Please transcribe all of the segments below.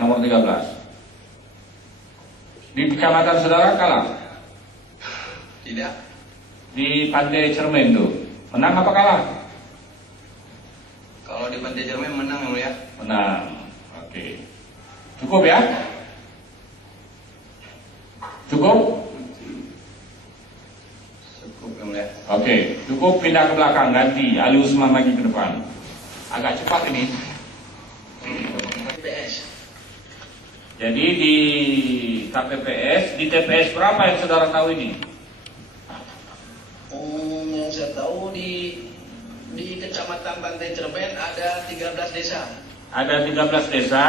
nomor 13. Di kecamatan saudara kalah. Tidak. Di Pantai Cermin tuh menang apa kalah? Kalau di Pantai Cermin menang, yang mulia. Menang. Oke. Cukup ya? Cukup? Cukup, yang mulia. Oke, cukup pindah ke belakang, ganti Ali Usman lagi ke depan. Agak cepat ini. TPS. Jadi di KPPS, di TPS berapa yang saudara tahu ini? Yang saya tahu di Kecamatan Pantai Cermin ada 13 desa. Ada 13 desa.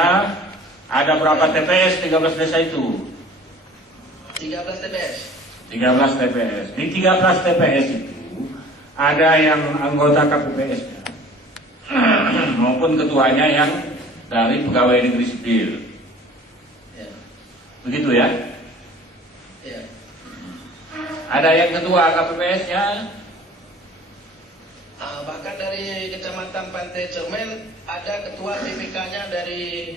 Ada berapa TPS 13 desa itu? 13 TPS. 13 TPS. Di 13 TPS itu ada yang anggota KPPS-nya maupun ketuanya yang dari pegawai negeri sipil. Ya. Begitu ya? Ya. Ada yang ketua KPPS-nya? Bahkan dari Kecamatan Pantai Cermin ada ketua PPK-nya dari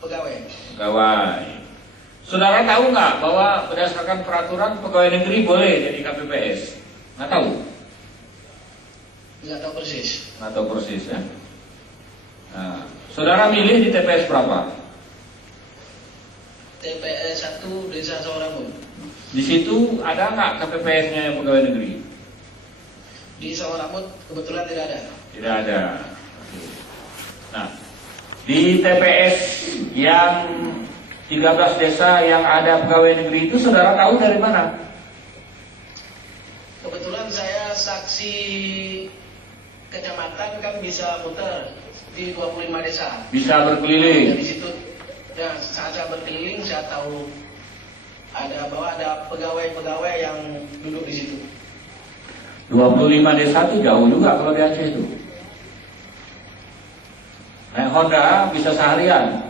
pegawai. Pegawai. Saudara tahu nggak bahwa berdasarkan peraturan pegawai negeri boleh jadi KPPS? Nggak tahu? Nggak tahu persis. Nggak tahu persis ya. Nah, saudara milih di TPS berapa? TPS 1 Desa Sawaramut. Di situ ada nggak KPPS-nya yang pegawai negeri? Di Sawaramut kebetulan tidak ada. Tidak ada. Nah, di TPS yang 13 desa yang ada pegawai negeri itu saudara tahu dari mana? Kebetulan saya saksi kecamatan kan bisa muter di 25 desa. Bisa berkeliling. Dari situ ya saat saya berkeliling saya tahu bahwa ada pegawai-pegawai yang duduk di situ. 25 desa itu jauh juga kalau di Aceh itu. Naik Honda bisa seharian.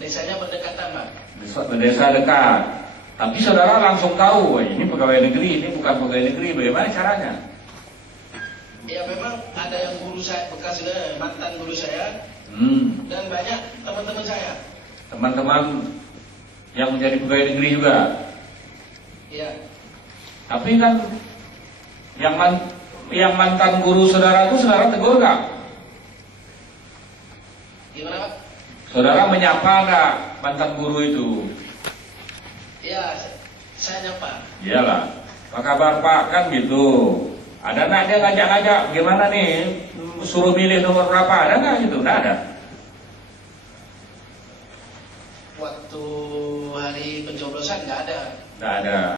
Desanya berdekatan, Pak. Desa dekat. Tapi saudara langsung tahu, wah, ini pegawai negeri, ini bukan pegawai negeri. Bagaimana caranya? Ya memang ada yang guru saya bekas mantan guru saya dan banyak teman-teman saya. Teman-teman yang menjadi pegawai negeri juga. Iya. Tapi kan yang mantan guru saudara itu saudara tegur nggak? Gimana, Pak? Saudara menyapa nggak mantan guru itu? Iya, saya nyapa. Iyalah. Apa kabar Pak? Kan gitu. Ada nggak dia ngajak-ngajak? Gimana nih? Suruh milih nomor berapa? Ada nggak gitu? Nggak ada. Waktu hari pencoblosan nggak ada. Nggak ada.